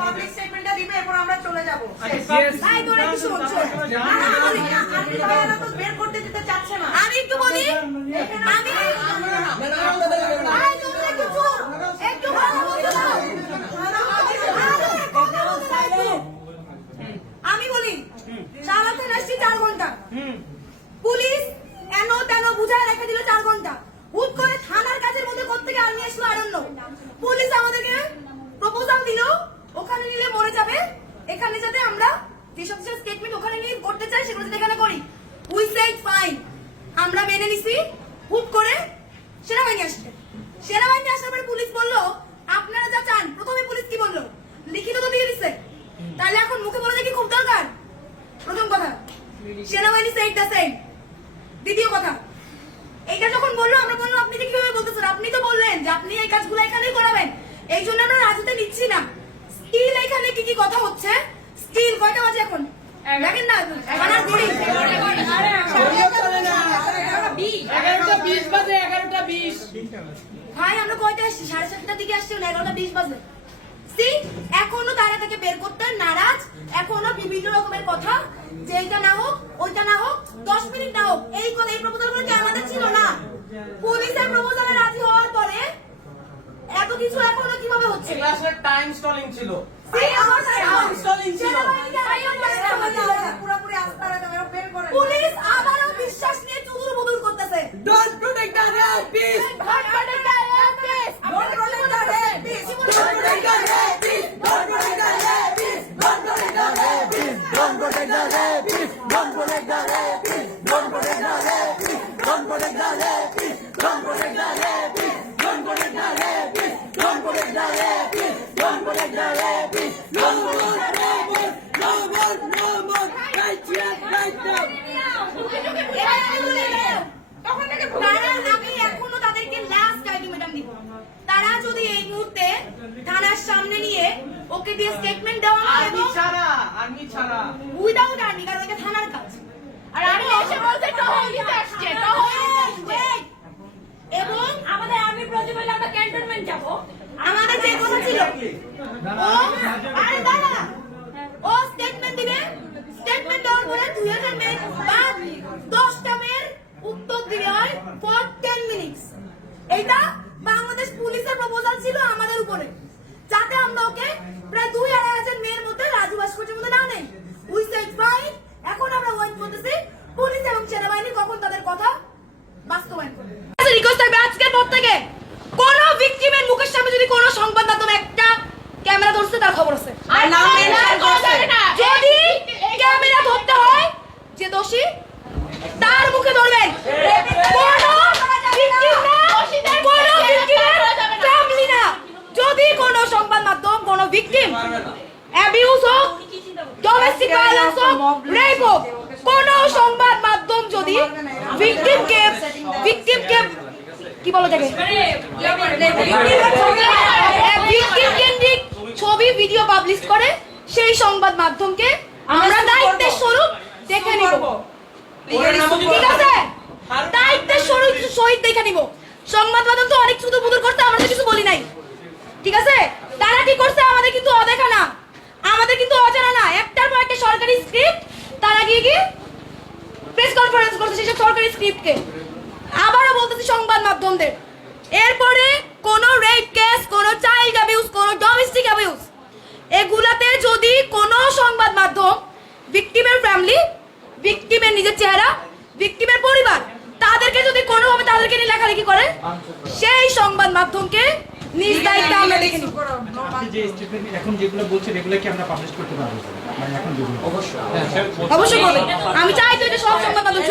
Public স্টেটমেন্টটা দিবে, এরপর আমরা চলে যাব। তাই তোরা কি শুনছো? তো বের করতে দিতে চাচ্ছে না। আমি একটু বলি, আমি বলি চালাতে আসছি 4 ঘন্টা, পুলিশ এন তেন বুঝায় রেখে দিল 4 ঘন্টা। হুট করে থানার কাজের মধ্যে কোত্থেকে আর নিয়ে আসলো আরণ্য। পুলিশ আমাদেরকে প্রপোজাল দিল, ওখানে নিলে মরে যাবে, এখানে যাতে আমরা যেসব স্টেটমেন্ট ওখানে নিয়ে করতে চাই সেগুলো যাতে এখানে করি। উই সেড ফাইন, আমরা মেনে নিছি। হুট করে সেনাবাহিনী আসছে, সেনাবাহিনী আসার পরে পুলিশ বললো আপনারা যা চান। প্রথমে পুলিশ কি বললো, লিখিত তো দিয়ে দিচ্ছে, তাহলে এখন মুখে বলে কি খুব দরকার? প্রথম কথা, সেনাবাহিনী সেড দ্য সেম। দ্বিতীয় কথা, এইটা যখন বললো আমরা বললাম আপনি কিভাবে বলতেছেন, আপনি তো বললেন যে আপনি এই কাজগুলো এখানেই করাবেন, এই জন্য আমরা রাজুতে নিচ্ছি না। স্টিল এখানে কি কি কথা হচ্ছে, স্টিল কয়টা বাজে এখন দেখেন না, থানার ঘড়ি 11:20 বাজে, 11:20। ভাই আমরা কয়টা আসছি? 7:30টার দিকে আসছি, 11:20 বাজে। এখনো তারা তাকে বের করতে নারাজ, এখনো বিভিন্ন রকমের কথা, যে এইটা না হোক ওইটা না হোক 10 মিনিট না হোক, এই প্রপোজাল গুলো কি আমাদের ছিল না? পুলিশের প্রপোজালে রাজি হওয়ার পরে এত কিছু এখনো কিভাবে হচ্ছে? ক্লাসের টাইম স্টলিং ছিল, পুরোপুরি আস্থা রাখা, বের করে পুলিশ আবারও বিশ্বাস নিয়ে চুদুর বুদুর করতেছে। Don't protect the rapist, Don't protect the rapist! Don't protect the rapist! Don't protect the rapist, don't protect the rapist, don't protect the rapist, don't protect the rapist, don't protect the rapist, don't protect the rapist, don't protect the rapist, don't protect the rapist, don't protect the rapist, don't protect the rapist, don't protect the rapist, no more, no more, no more, right here, right now. আমি এখনো তাদেরকে last ultimatum দিব, তারা যদি এই মুহূর্তে থানার সামনে নিয়ে ওকে দিয়ে স্টেটমেন্ট দেওয়া হয় আর্মি এবং ছাড়া উইদাউট আর্মি, কারণ এটা থানার কাজ, আর আমি এসে বলতে টহল দিতে আসছে, এবং আমাদের আর্মি প্রয়োজন হলে আমরা ক্যান্টনমেন্ট যাব। আমাদের যে কথা ছিল ও আরে দাদা ও স্টেটমেন্ট দিবে, স্টেটমেন্ট দেওয়ার পরে 2000 মিনিট বা 10টা মেয়ের উত্তর দিবে হয় ফর 10 মিনিটস। এইটা বাংলাদেশ পুলিশের প্রপোজাল ছিল আমাদের উপরে, যাতে আমরা ওকে প্রায় 2-2,500 মেয়ের মধ্যে রাজু ভাস্কর্যের মধ্যে না নেই। উই সেড ফাইন, এখন আমরা ওয়েট করতেছি পুলিশ এবং সেনাবাহিনী কখন তাদের কথা বাস্তবায়ন করবে। রিকোয়েস্ট থাকবে আজকের পর থেকে কোন ভিকটিমের মুখের সামনে যদি কোন সংবাদ মাধ্যমে একটা ক্যামেরা ধরছে তার খবর আছে, আর নাম মেনশন করছে, যদি ক্যামেরা ধরতে হয় যে দোষী তার মুখে ধরবেন। ফ্যামিলি না, যদি কোন সংবাদ মাধ্যম কোন ভিকটিম অ্যাবিউজ হোক, ডোমেস্টিক ভায়োলেন্স হোক, রেপ হোক, কোন সংবাদ মাধ্যম যদি ভিকটিমকে কি বলো দেখে ভিকটিম কেন্দ্রিক ছবি ভিডিও পাবলিশ করে, সেই সংবাদ মাধ্যমকে আমরা দায়িত্বের স্বরূপ দেখে নিব। ঠিক আছে, দায়িত্বের সহিত দেখে নিব। সংবাদ মাধ্যম তো অনেক শুধু বুদুর করতে, আমরা তো কিছু বলি নাই। ঠিক আছে, তারা কি করছে আমাদের কিন্তু অদেখা না, আমাদের কিন্তু অজানা না। একটার পর একটা সরকারি স্ক্রিপ্ট তারা গিয়ে প্রেস কনফারেন্স করছে সেসব সরকারি স্ক্রিপ্টকে। আবারও বলতেছি সংবাদ মাধ্যমদের, এরপরে কোন রেপ কেস, কোন চাইল্ড অ্যাবিউজ, কোন ডোমেস্টিক অ্যাবিউজ, এগুলাতে যদি কোন সংবাদ মাধ্যম ভিকটিমের ফ্যামিলি, ভিকটিমের নিজের চেহারা, ভিকটিমের পরিবার, তাদেরকে যদি কোনোভাবে তাদেরকে নিয়ে লেখালেখি করে, সেই সংবাদ মাধ্যমকে নিজ দায়িত্বে আমরা দেখে নিব। আপনি যে স্টেটমেন্ট এখন যেগুলো বলছেন এগুলো কি আমরা পাবলিশ করতে পারবো? মানে এখন অবশ্যই করবে। আমি চাই তো এটা সব সংবাদ মাধ্যম